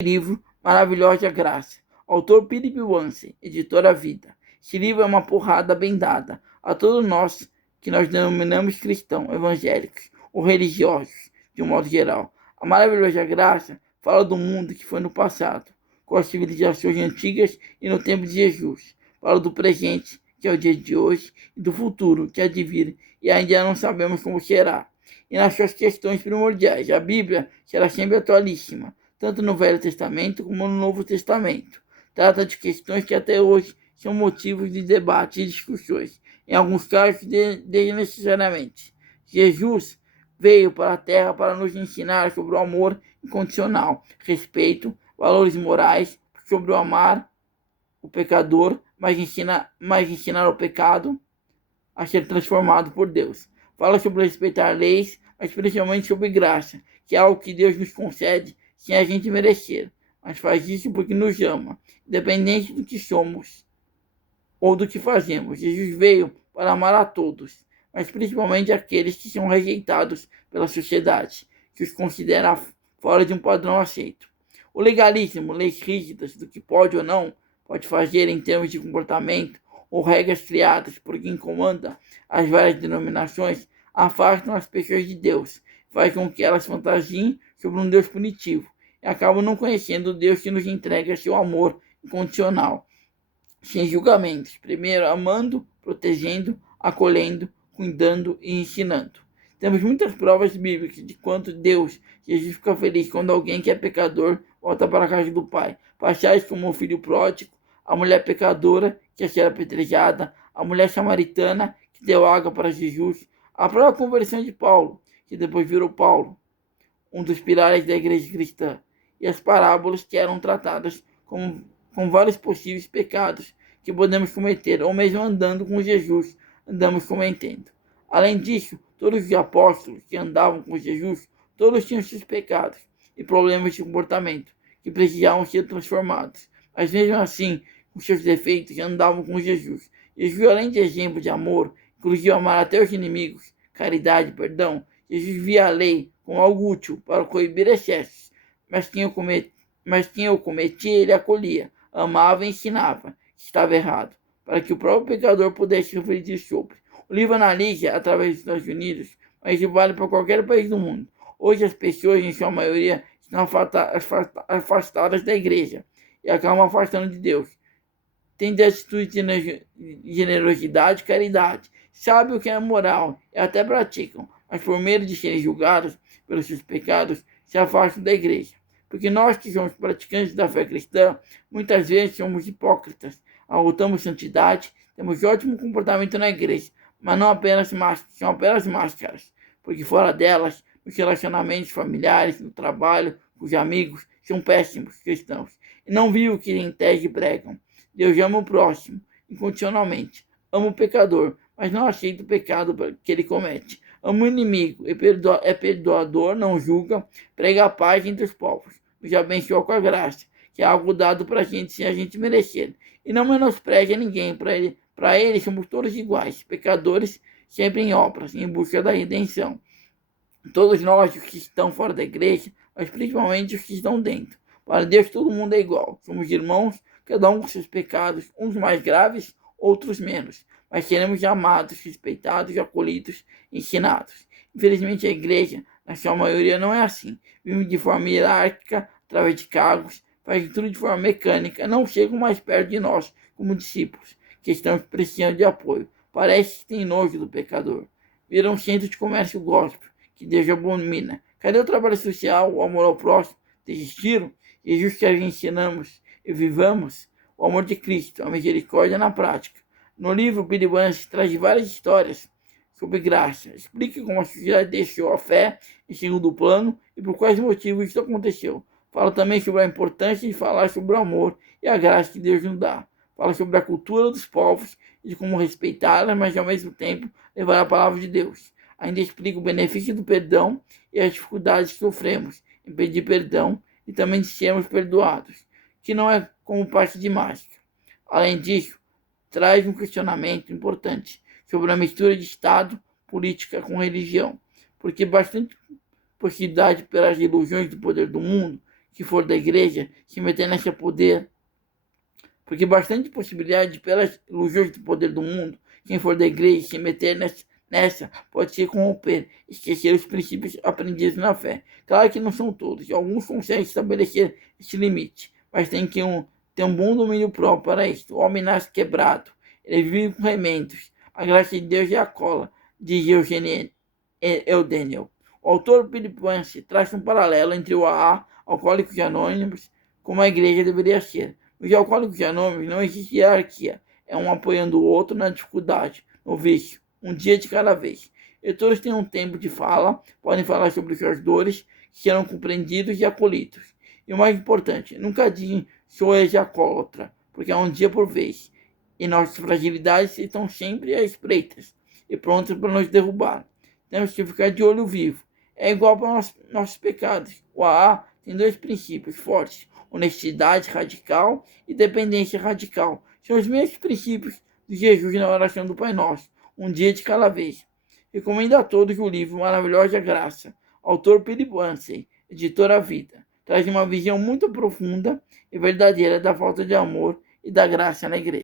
livro Maravilhosa Graça. Autor Philip Yancey, editora Vida. Esse livro é uma porrada bem dada a todos nós que nós denominamos cristãos, evangélicos ou religiosos, de um modo geral. A Maravilhosa Graça fala do mundo que foi no passado, com as civilizações antigas e no tempo de Jesus. Fala do presente, que é o dia de hoje, e do futuro, que é de vir, e ainda não sabemos como será. E nas suas questões primordiais, a Bíblia será sempre atualíssima, tanto no Velho Testamento como no Novo Testamento. Trata de questões que até hoje são motivos de debate e discussões, em alguns casos desnecessariamente. Jesus veio para a Terra para nos ensinar sobre o amor incondicional, respeito, valores morais, sobre o amar o pecador, mas ensinar o pecado a ser transformado por Deus. Fala sobre respeitar leis, mas principalmente sobre graça, que é algo que Deus nos concede sem a gente merecer, mas faz isso porque nos ama, independente do que somos ou do que fazemos. Jesus veio para amar a todos, mas principalmente aqueles que são rejeitados pela sociedade, que os considera fora de um padrão aceito. O legalismo, leis rígidas do que pode ou não pode fazer em termos de comportamento, ou regras criadas por quem comanda as várias denominações, afastam as pessoas de Deus, faz com que elas fantasiem sobre um Deus punitivo e acabam não conhecendo o Deus que nos entrega seu amor incondicional, sem julgamentos, primeiro amando, protegendo, acolhendo, cuidando e ensinando. Temos muitas provas bíblicas de quanto Jesus fica feliz quando alguém que é pecador volta para a casa do Pai. Passagens como o filho pródigo, a mulher pecadora que ia ser apedrejada, a mulher samaritana que deu água para Jesus, a própria conversão de Paulo, que depois virou Paulo, um dos pilares da igreja cristã, e as parábolas que eram tratadas com vários possíveis pecados que podemos cometer, ou mesmo andando com Jesus, andamos cometendo. Além disso, todos os apóstolos que andavam com Jesus, todos tinham seus pecados e problemas de comportamento que precisavam ser transformados. Mas mesmo assim, com seus defeitos, andavam com Jesus. Jesus, além de exemplo de amor, inclusive amar até os inimigos, caridade, perdão, Jesus via a lei como algo útil para coibir excessos, mas quem o cometia, ele acolhia, amava e ensinava que estava errado, para que o próprio pecador pudesse refletir sobre. O livro analisa através dos Estados Unidos, mas vale para qualquer país do mundo. Hoje as pessoas, em sua maioria, estão afastadas da igreja e acabam afastando de Deus. Tem de atitude de generosidade e caridade, sabem o que é moral e até praticam, mas por medo de serem julgados pelos seus pecados, se afastam da igreja. Porque nós que somos praticantes da fé cristã, muitas vezes somos hipócritas, adotamos santidade, temos ótimo comportamento na igreja, mas são apenas máscaras, porque fora delas, os relacionamentos familiares, no trabalho, com os amigos, são péssimos cristãos, e não vivem o que em tese pregam. Deus ama o próximo, incondicionalmente. Ama o pecador, mas não aceita o pecado que ele comete. Ama o inimigo, é perdoador, não julga, prega a paz entre os povos. Nos abençoa com a graça, que é algo dado para a gente sem a gente merecer. E não menospreze ninguém. Para ele somos todos iguais, pecadores, sempre em obras, em busca da redenção. Todos nós, os que estão fora da igreja, mas principalmente os que estão dentro. Para Deus todo mundo é igual. Somos irmãos, cada um com seus pecados, uns mais graves, outros menos. Mas seremos amados, respeitados, acolhidos, ensinados. Infelizmente a igreja, na sua maioria, não é assim. Vive de forma hierárquica, através de cargos, faz tudo de forma mecânica, não chegam mais perto de nós, como discípulos, que estamos precisando de apoio. Parece que tem nojo do pecador. Viram um centro de comércio gospel, que Deus abomina. Cadê o trabalho social, o amor ao próximo? Desistiram? Jesus quer que ensinamos e vivamos o amor de Cristo, a misericórdia na prática. No livro, Billy Vance traz várias histórias sobre graça. Explica como a sociedade deixou a fé em segundo plano e por quais motivos isso aconteceu. Fala também sobre a importância de falar sobre o amor e a graça que Deus nos dá. Fala sobre a cultura dos povos e de como respeitá-la, mas ao mesmo tempo levar a palavra de Deus. Ainda explica o benefício do perdão e as dificuldades que sofremos em pedir perdão e também de sermos perdoados, que não é como parte de mágica. Além disso, traz um questionamento importante sobre a mistura de Estado, política com religião, porque bastante possibilidade pelas ilusões do poder do mundo que for da igreja se meter nesse poder, porque bastante possibilidade pelas ilusões do poder do mundo, quem for da igreja se meter nessa pode se corromper, esquecer os princípios aprendidos na fé. Claro que não são todos, alguns conseguem estabelecer esse limite, mas tem que ter um bom domínio próprio para isso. O homem nasce quebrado, ele vive com remendos. A graça de Deus é a cola, diz Eugênio Eudênio. O autor Philip Yancey traz um paralelo entre o AA, Alcoólicos Anônimos, como a igreja deveria ser. Nos Alcoólicos Anônimos não existe hierarquia, é um apoiando o outro na dificuldade, no vício, um dia de cada vez. E todos têm um tempo de fala, podem falar sobre suas dores, que serão compreendidos e acolhidos. E o mais importante, nunca digam sou ejaculatra, porque é um dia por vez. E nossas fragilidades estão sempre à espreitas e prontas para nos derrubar. Temos que ficar de olho vivo. É igual para nossos pecados. O AA tem dois princípios fortes: honestidade radical e dependência radical. São os mesmos princípios de Jesus na oração do Pai Nosso, um dia de cada vez. Recomendo a todos o livro Maravilhosa Graça, autor Philip Yancey, editora Vida. Traz uma visão muito profunda e verdadeira da falta de amor e da graça na igreja.